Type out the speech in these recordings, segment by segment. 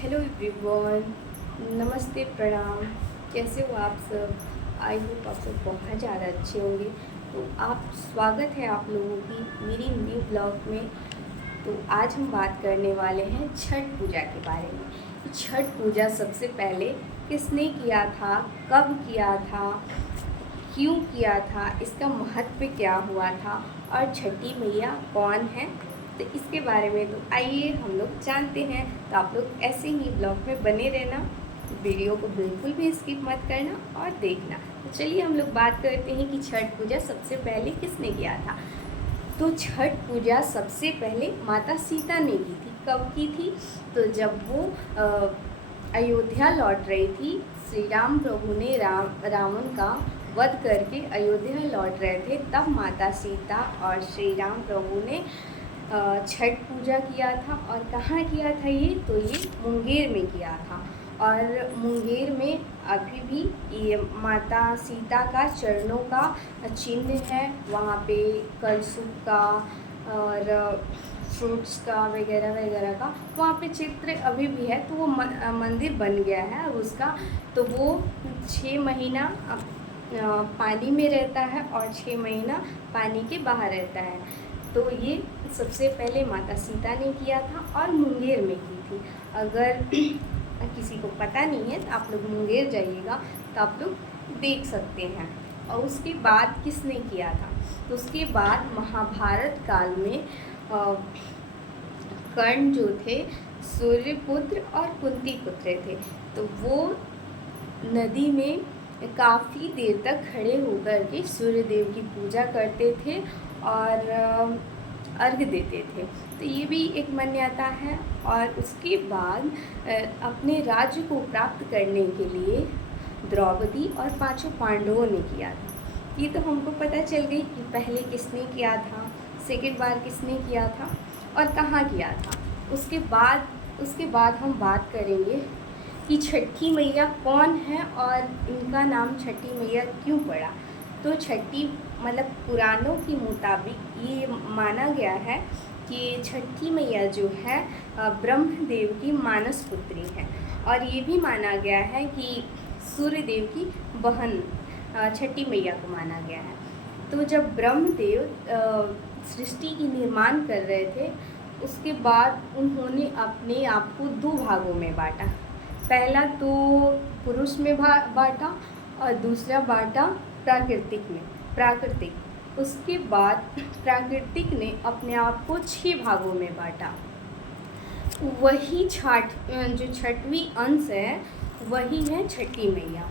Hello everyone, नमस्ते, प्रणाम। कैसे हो आप सब? आई होप आप सब बहुत ज़्यादा अच्छे होंगे। तो आप स्वागत है आप लोगों की मेरी न्यू ब्लॉग में। तो आज हम बात करने वाले हैं छठ पूजा के बारे में कि छठ पूजा सबसे पहले किसने किया था, कब किया था, क्यों किया था, इसका महत्व क्या हुआ था और छठी मैया कौन है। तो इसके बारे में तो आइए हम लोग जानते हैं। तो आप लोग ऐसे ही ब्लॉग में बने रहना, वीडियो को बिल्कुल भी स्किप मत करना और देखना। तो चलिए हम लोग बात करते हैं कि छठ पूजा सबसे पहले किसने किया था। तो छठ पूजा सबसे पहले माता सीता ने की थी। कब की थी? तो जब वो अयोध्या लौट रही थी, श्री राम प्रभु ने रावण का वध करके अयोध्या लौट रहे थे, तब माता सीता और श्री राम प्रभु ने छठ पूजा किया था। और कहाँ किया था ये? तो ये मुंगेर में किया था। और मुंगेर में अभी भी ये माता सीता का चरणों का चिन्ह है। वहाँ पे कलशुभ का और फ्रूट्स का वगैरह वगैरह का वहाँ पे चित्र अभी भी है। तो वो मंदिर बन गया है अब उसका। तो वो 6 महीना पानी में रहता है और 6 महीना पानी के बाहर रहता है। तो ये सबसे पहले माता सीता ने किया था और मुंगेर में की थी। अगर किसी को पता नहीं है तो आप लोग मुंगेर जाइएगा तो आप लोग देख सकते हैं। और उसके बाद किसने किया था? तो उसके बाद महाभारत काल में कर्ण जो थे, सूर्यपुत्र और कुंती पुत्र थे। तो वो नदी में काफ़ी देर तक खड़े होकर के सूर्यदेव की पूजा करते थे और अर्घ देते थे। तो ये भी एक मान्यता है। और उसके बाद अपने राज्य को प्राप्त करने के लिए द्रौपदी और 5 पांडवों ने किया था। ये तो हमको पता चल गई कि पहले किसने किया था, सेकेंड बार किसने किया था और कहाँ किया था। उसके बाद हम बात करेंगे कि छठी मैया कौन है और इनका नाम छठी मैया क्यों पड़ा। तो छठी मतलब पुराणों के मुताबिक ये माना गया है कि छठी मैया जो है ब्रह्मदेव की मानस पुत्री है। और ये भी माना गया है कि सूर्यदेव की बहन छठी मैया को माना गया है। तो जब ब्रह्मदेव सृष्टि की निर्माण कर रहे थे, उसके बाद उन्होंने अपने आप को 2 भागों में बांटा। पहला तो पुरुष में बांटा और दूसरा बांटा प्राकृतिक। उसके बाद प्राकृतिक ने अपने आप को 6 भागों में बांटा। वही जो छठवीं अंश है वही है छठी मैया।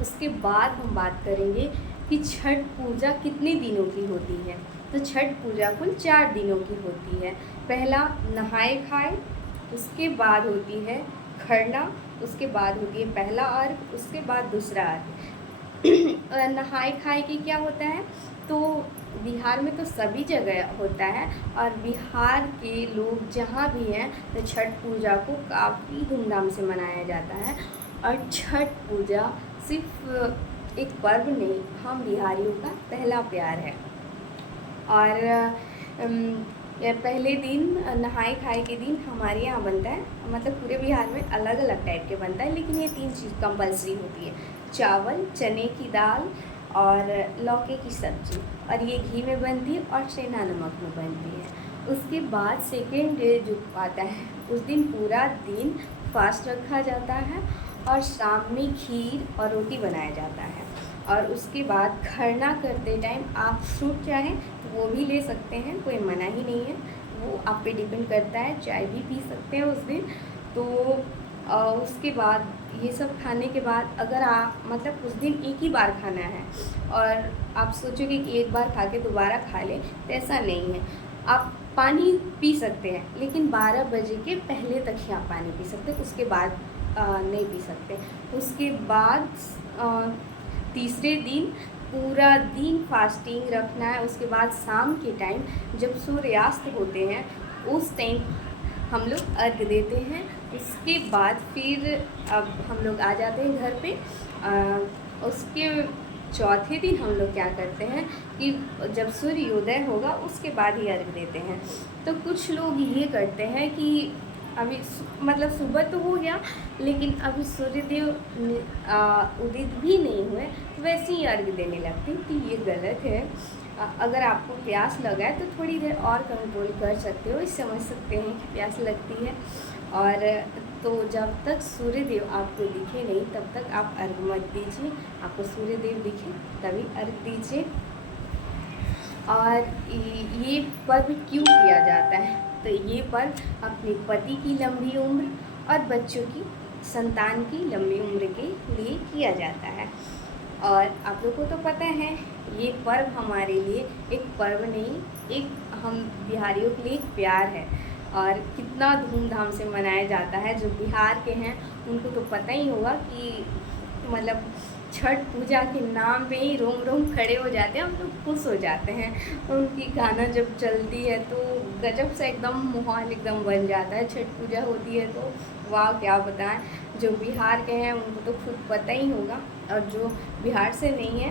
उसके बाद हम बात करेंगे कि छठ पूजा कितने दिनों की होती है। तो छठ पूजा कुल 4 दिनों की होती है। पहला नहाए खाए, उसके बाद होती है खरना, उसके बाद होती है पहला अर्घ, उसके बाद दूसरा अर्घ। नहाए खाए के क्या होता है? तो बिहार में तो सभी जगह होता है और बिहार के लोग जहाँ भी हैं तो छठ पूजा को काफ़ी धूमधाम से मनाया जाता है। और छठ पूजा सिर्फ एक पर्व नहीं, हम बिहारियों का पहला प्यार है। और पहले दिन नहाए खाए के दिन हमारे यहाँ बनता है, मतलब पूरे बिहार में अलग अलग टाइप के बनता है, लेकिन ये 3 चीज़ कंपलसरी होती है: चावल, चने की दाल और लौकी की सब्ज़ी। और ये घी में बनती है और सेंधा नमक में बनती है। उसके बाद सेकेंड डे जो आता है उस दिन पूरा दिन फास्ट रखा जाता है और शाम में खीर और रोटी बनाया जाता है। और उसके बाद खरना करते टाइम आप फ्रूट चाहें तो वो भी ले सकते हैं, कोई मना ही नहीं है, वो आप पे डिपेंड करता है। चाय भी पी सकते हैं उस दिन। तो उसके बाद ये सब खाने के बाद अगर आप मतलब उस दिन एक ही बार खाना है और आप सोचोगे कि एक बार खा के दोबारा खा लें, तो ऐसा नहीं है। आप पानी पी सकते हैं, लेकिन 12 बजे के पहले तक ही आप पानी पी सकते हैं, उसके बाद नहीं पी सकते। उसके बाद तीसरे दिन पूरा दिन फास्टिंग रखना है। उसके बाद शाम के टाइम जब सूर्यास्त होते हैं उस टाइम हम लोग अर्घ देते हैं। उसके बाद फिर अब हम लोग आ जाते हैं घर पे। उसके चौथे दिन हम लोग क्या करते हैं कि जब सूर्योदय होगा उसके बाद ही अर्घ देते हैं। तो कुछ लोग ये करते हैं कि अभी मतलब सुबह तो हो गया, लेकिन अभी सूर्यदेव उदित भी नहीं हुए, वैसे ही अर्घ देने लगती, तो ये गलत है। अगर आपको प्यास लगा है तो थोड़ी देर और कंट्रोल कर सकते हो, समझ सकते हैं कि प्यास लगती है। और तो जब तक सूर्यदेव आपको दिखे नहीं तब तक आप अर्घ मत दीजिए, आपको सूर्यदेव दिखे तभी अर्घ दीजिए। और ये पर्व क्यों किया जाता है, तो ये पर्व अपने पति की लंबी उम्र और बच्चों की संतान की लंबी उम्र के लिए किया जाता है। और आप लोगों को तो पता है ये पर्व हमारे लिए एक पर्व नहीं, एक हम बिहारियों के लिए एक प्यार है, और कितना धूमधाम से मनाया जाता है। जो बिहार के हैं उनको तो पता ही होगा कि मतलब छठ पूजा के नाम पे ही रोम रोम खड़े हो जाते हैं, हम लोग खुश हो जाते हैं। उनकी गाना जब चलती है तो गजब से एकदम माहौल एकदम बन जाता है। छठ पूजा होती है तो वाह क्या बताएं। जो बिहार के हैं उनको तो खुद पता ही होगा, और जो बिहार से नहीं है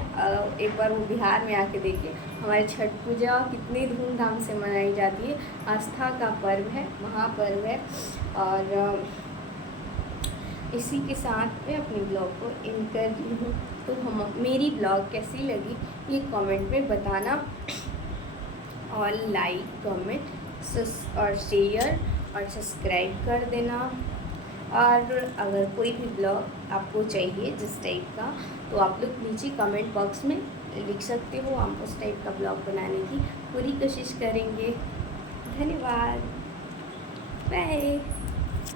एक बार वो बिहार में आके देखिए हमारी छठ पूजा कितनी धूमधाम से मनाई जाती है। आस्था का पर्व है, महापर्व है। और इसी के साथ मैं अपनी ब्लॉग को एंड कर रही हूँ। तो मेरी ब्लॉग कैसी लगी ये कमेंट में बताना, और लाइक कमेंट और शेयर और सब्सक्राइब कर देना। और अगर कोई भी ब्लॉग आपको चाहिए जिस टाइप का, तो आप लोग नीचे कमेंट बॉक्स में लिख सकते हो, हम उस टाइप का ब्लॉग बनाने की पूरी कोशिश करेंगे। धन्यवाद, बाय।